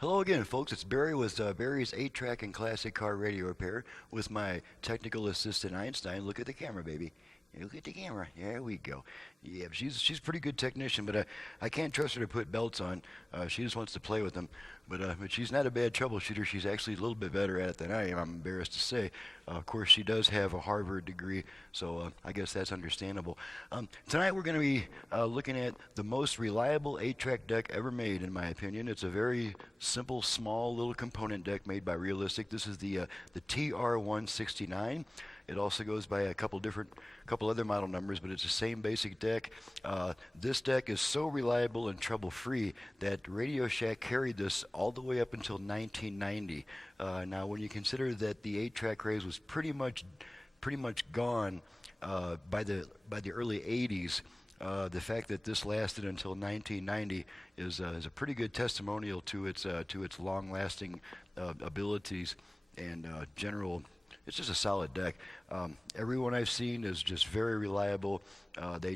Hello again, folks. It's Barry with Barry's 8-track and classic car radio repair with my technical assistant Einstein. Look at the camera, baby. Look at the camera. There we go. Yeah, she's a pretty good technician, but I can't trust her to put belts on. She just wants to play with them. But she's not a bad troubleshooter. She's actually a little bit better at it than I am, I'm embarrassed to say. Of course, she does have a Harvard degree, so I guess that's understandable. Tonight we're going to be looking at the most reliable 8-track deck ever made, in my opinion. It's a very simple, small little component deck made by Realistic. This is the TR169. It also goes by a couple other model numbers, but it's the same basic deck. This deck is so reliable and trouble-free that Radio Shack carried this all the way up until 1990. Now, when you consider that the 8-track craze was pretty much gone by the early 80s, the fact that this lasted until 1990 is a pretty good testimonial to its long-lasting abilities and general. It's just a solid deck. Everyone I've seen is just very reliable. They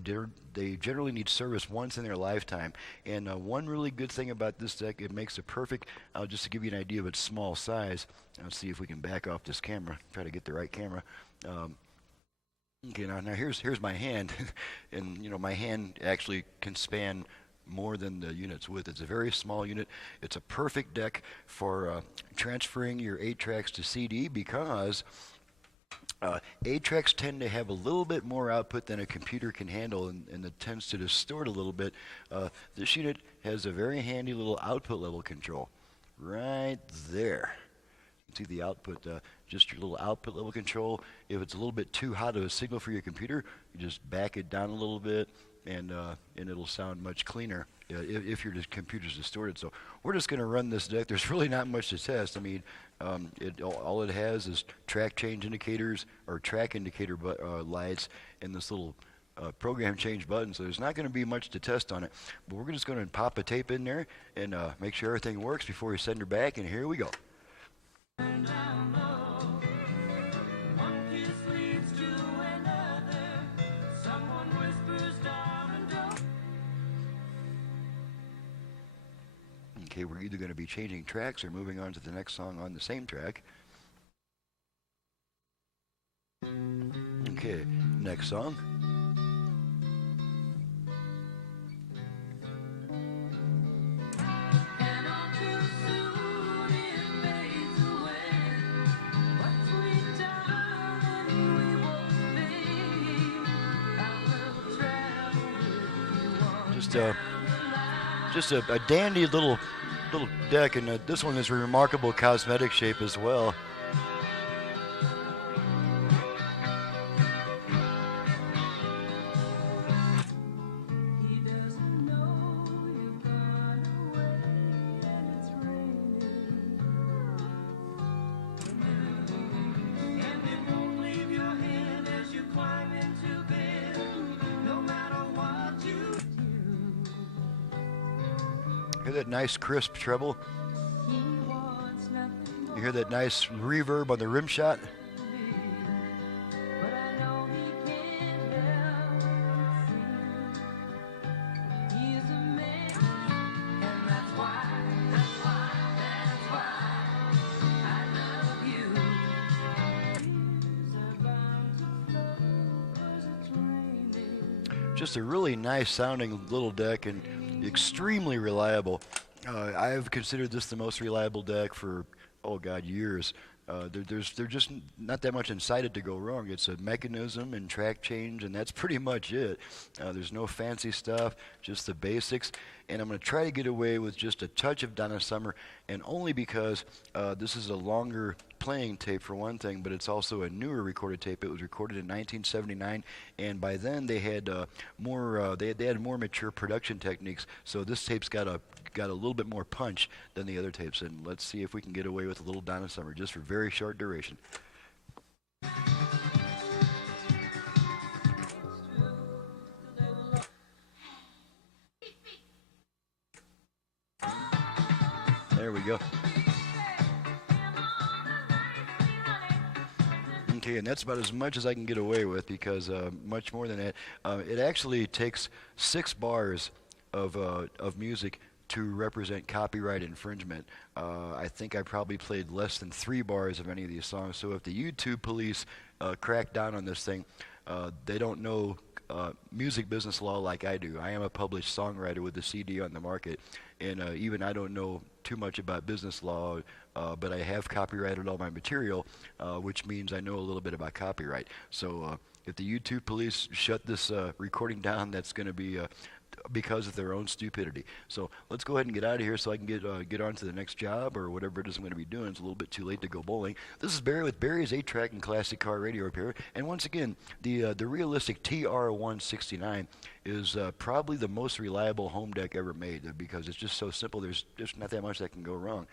generally need service once in their lifetime. And one really good thing about this deck, it makes it perfect. Just to give you an idea of its small size. Let's see if we can back off this camera. Try to get the right camera. Okay, now here's my hand, and my hand actually can span more than the unit's width. It's a very small unit. It's a perfect deck for transferring your 8-tracks to CD because 8-tracks tend to have a little bit more output than a computer can handle, and it tends to distort a little bit. This unit has a very handy little output level control right there. See the output, just your little output level control. If it's a little bit too hot of a signal for your computer, you just back it down a little bit, and it'll sound much cleaner if your computer's distorted. So we're just going to run this deck. There's really not much to test. I mean, all it has is track change indicators or track indicator lights and this little program change button. So there's not going to be much to test on it. But we're just going to pop a tape in there and make sure everything works before we send her back. And here we go. Okay, we're either going to be changing tracks or moving on to the next song on the same track. Okay, next song. Just a dandy little deck, and this one is a remarkable cosmetic shape as well. Hear that nice crisp treble? You hear that nice reverb on the rim shot? Just a really nice sounding little deck and extremely reliable. I've considered this the most reliable deck for, years. There's just not that much inside it to go wrong. It's a mechanism and track change, and that's pretty much it. There's no fancy stuff, just the basics. And I'm going to try to get away with just a touch of Donna Summer, and only because this is a longer playing tape for one thing, but it's also a newer recorded tape. It was recorded in 1979, and by then they had more mature production techniques. So this tape's got a little bit more punch than the other tapes, and let's see if we can get away with a little Donna Summer just for very short duration. There we go. Okay, and that's about as much as I can get away with because much more than that. It actually takes 6 bars of music to represent copyright infringement. I think I probably played less than 3 bars of any of these songs. So if the YouTube police crack down on this thing, they don't know music business law like I do. I am a published songwriter with a CD on the market, and even I don't know too much about business law, but I have copyrighted all my material, which means I know a little bit about copyright. So if the YouTube police shut this recording down, that's going to be because of their own stupidity. So let's go ahead and get out of here so I can get on to the next job or whatever it is I'm going to be doing. It's a little bit too late to go bowling. This is Barry with Barry's 8-Track and Classic Car Radio Repair. And once again, the realistic TR-169 is probably the most reliable home deck ever made because it's just so simple. There's just not that much that can go wrong.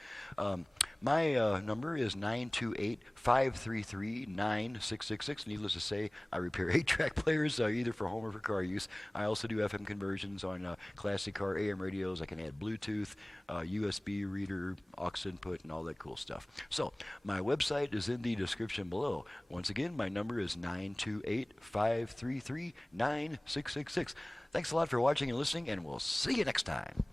My number is 928-533-9666. Needless to say, I repair 8-track players either for home or for car use. I also do FM conversions on classic car AM radios. I can add Bluetooth, USB reader, aux input, and all that cool stuff. So my website is in the description below. Once again, my number is 928-533-9666. Thanks a lot for watching and listening, and we'll see you next time.